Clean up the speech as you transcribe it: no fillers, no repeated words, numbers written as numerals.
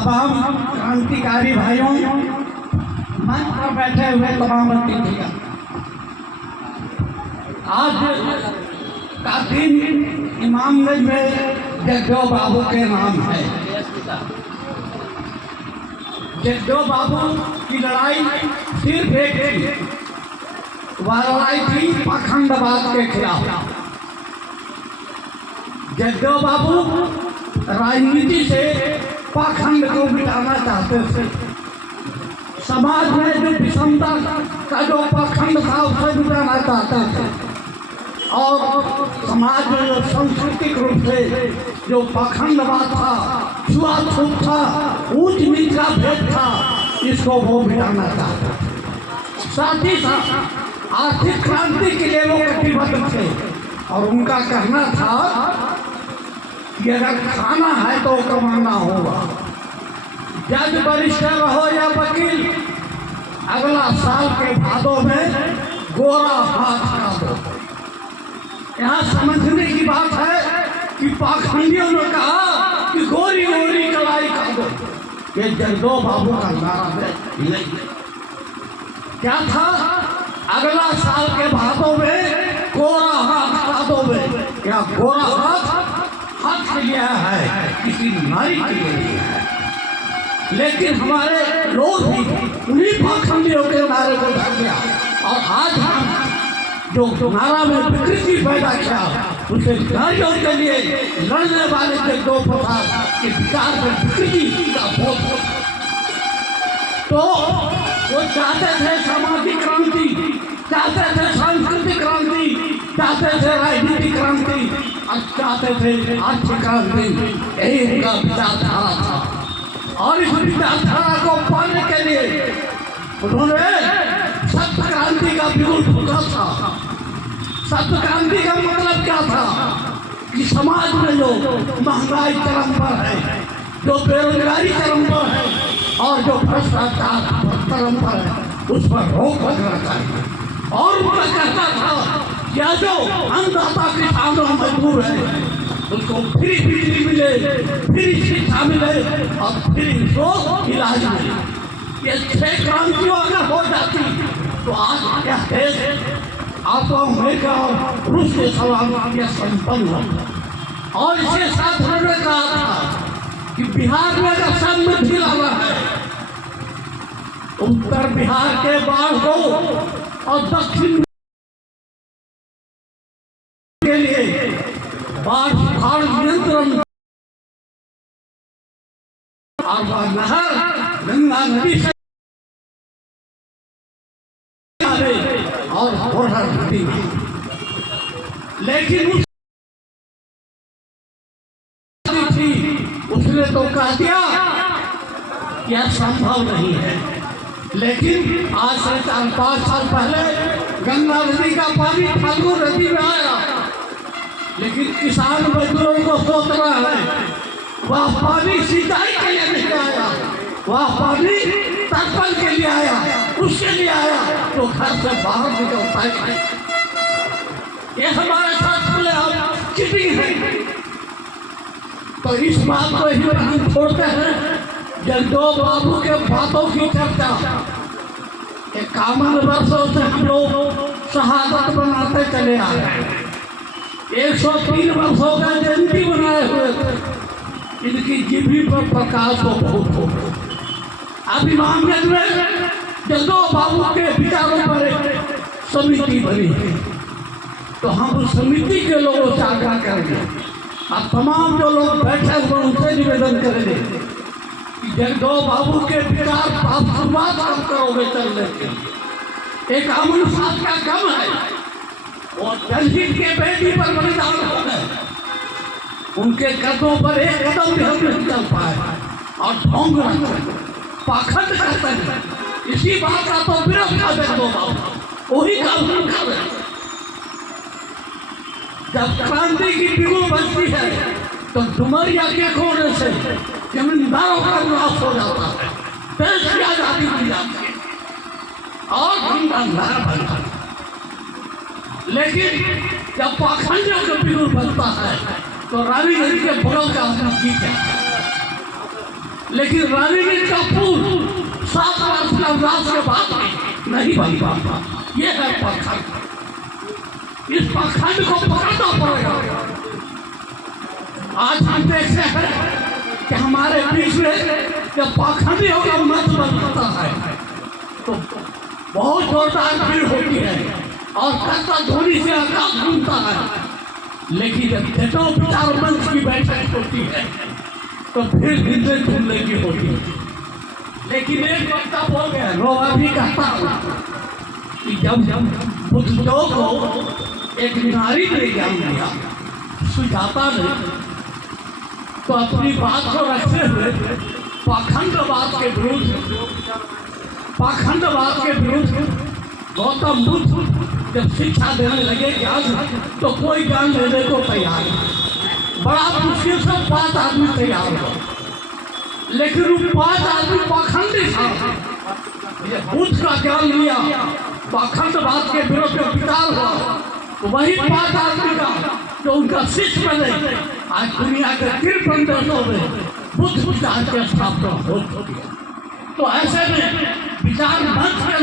तमाम क्रांतिकारी भाइयों, मंच पर बैठे हुए तमाम अतिथिगण, आज का दिन इमामगंज में जगदेव बाबू के नाम है। जगदेव बाबू की लड़ाई सिर्फ एक थी, वह लड़ाई थी पाखंडवाद के खिलाफ। जगदेव बाबू राजनीति से पाखंड को मिटाना चाहते थे। समाज में जो विषमता का जो पाखंड था उसे मिटाना चाहते थे, और समाज में जो सांस्कृतिक रूप से जो पाखंडवाद था, छुआछूत था, ऊंच नीच का भेद था, इसको वो मिटाना चाहता था। साथ ही साथ आर्थिक क्रांति के लिए वो कटिबद्ध थे, और उनका कहना था कि अगर खाना है तो कमाना होगा। जज बैरिस्टर हो या वकील, अगला साल के भादों में गोरा हाथ खा दो। यहाँ समझने की बात है कि पाखंडियों ने कहा कि गोरी गोरी कलाई खा दो। ये जगदेव बाबू का नारा है। क्या था? अगला साल के भादों में गोरा हाथ खा दो। क्या गोरा हाथ के लिए है, किसी नारी के लिए नहीं है। लेकिन हमारे लोग भी उन्हीं पाखंडियों के नारे को ढक गया, और आज हम जो नारा में विकृति पैदा किया, उसे नारियों के लिए लड़ने वाले जगदेव प्रसाद के विचार में विकृति का बहुत। तो वो चाहते थे सामाजिक क्रांति, चाहते थे सांस्कृतिक क्रांति, चाहते थे राजनीतिक क्रांति, और चाहते थे आर्थिक क्रांति। यही उनका विचारधारा था, और इस विचारधारा को पाने के लिए उन्होंने सत्य क्रांति का बिगुल फूंका था। सत्य क्रांति का मतलब क्या था? कि समाज में जो महंगाई चरम पर है, जो बेरोजगारी चरम पर है, और जो भ्रष्टाचार चरम पर है, उस पर रोक लगना चाहिए। और उनका कहता था या जो अन्नदाता किसान और मजदूर है, उसको फ्री बिजली मिले, फ्री शिक्षा मिले, और फ्री उसको इलाज मिले। ये 6 क्रांतियों अगर हो जाती तो आज क्या देश आपको अमेरिका और रूस के सलाम संपन्न हो। और इसके साथ उन्होंने कहा था कि बिहार में अगर समृद्धि लाना है, उत्तर बिहार के बाढ़ को और दक्षिण के लिए बाढ़ नियंत्रण, और वह नहर गंगा नदी से और होरहर नदी में। लेकिन उसने तो कह दिया कि यह संभव नहीं है। लेकिन आज से 4-5 साल पहले गंगा नदी का पानी फाल्गु नदी में आया, लेकिन किसान मजदूरों को सोच रहा है वह पानी सिंचाई के लिए नहीं आया, वह पानी तर्पण के लिए आया, उसके लिए आया तो घर से बाहर निकलता है। ये हमारे साथ खुले हम चिटिंग है। तो इस बात को ही हम छोड़ते हैं। जगदेव बाबू के बातों की चर्चा 51 वर्षों से हम लोग शहादत बनाते चले आ रहे हैं। 103 वर्षों का जयंती बनाए हुए थे। इनकी जीवी पर प्रकाश को बहुत हो। अब इमामगंज में जगदेव बाबू के विचारों पर एक समिति बनी है, तो हम उस समिति के लोगों से आग्रह करेंगे, और तमाम जो लोग बैठे हुए उनसे निवेदन करेंगे कि जगदेव बाबू के विचार आप शुरुआत कब करोगे चलने के। एक अमन साथ का कम है, और जनहित के बेटी पर बलिदान हो गए, उनके कदमों पर एक कदम भी हम नहीं चल पाए, और ढोंग पाखंड करते हैं। इसी बात का तो विरोध कर दो बाबू, वही काम कर रहे। जब क्रांति की बिगुल बजती है तो डुमरिया के कोने से जमींदारों का विनाश हो जाता है, देश की आजादी मिल जाती है, और अंधार बन जाता है। लेकिन जब पाखंडियों का बिगुल बजता है तो रावी नदी के बगल का अपना जीत जाता है। लेकिन रानीगंज का पुल 7 वर्ष नवराज के बाद नहीं बन पाता। ये है पाखंड। इस पाखंड को पकड़ना पड़ेगा। आज हम देखते हैं कि हमारे बीच में जब पाखंडियों का मत बनता है तो बहुत जोरदार भीड़ होती है और कर्ता ध्वनि से आकाश घूमता है। लेकिन जब घटो विचार मंच की बैठक होती है तो फिर हिलने झुलने की होती है। लेकिन एक वक्ता बोल गया, वो अभी कहता हूँ कि जब बुद्धों को एक नारी ने ज्ञान दिया, सुजाता ने, तो अपनी बात को रखते हुए पाखंडवाद के विरुद्ध गौतम बुद्ध जब शिक्षा देने लगे ज्ञान, तो कोई ज्ञान देने को तैयार नहीं। बड़ा मुश्किल से 5 आदमी तैयार हो, लेकिन उन 5 आदमी पाखंडी था। बुद्ध का ज्ञान लिया, पाखंडवाद के विरुद्ध विचार हुआ, तो वही 5 आदमी का जो उनका शिष्य बने आज दुनिया के 53 देशों में बुद्ध विचार की स्थापना हो चुकी है। तो ऐसे में विचार मंच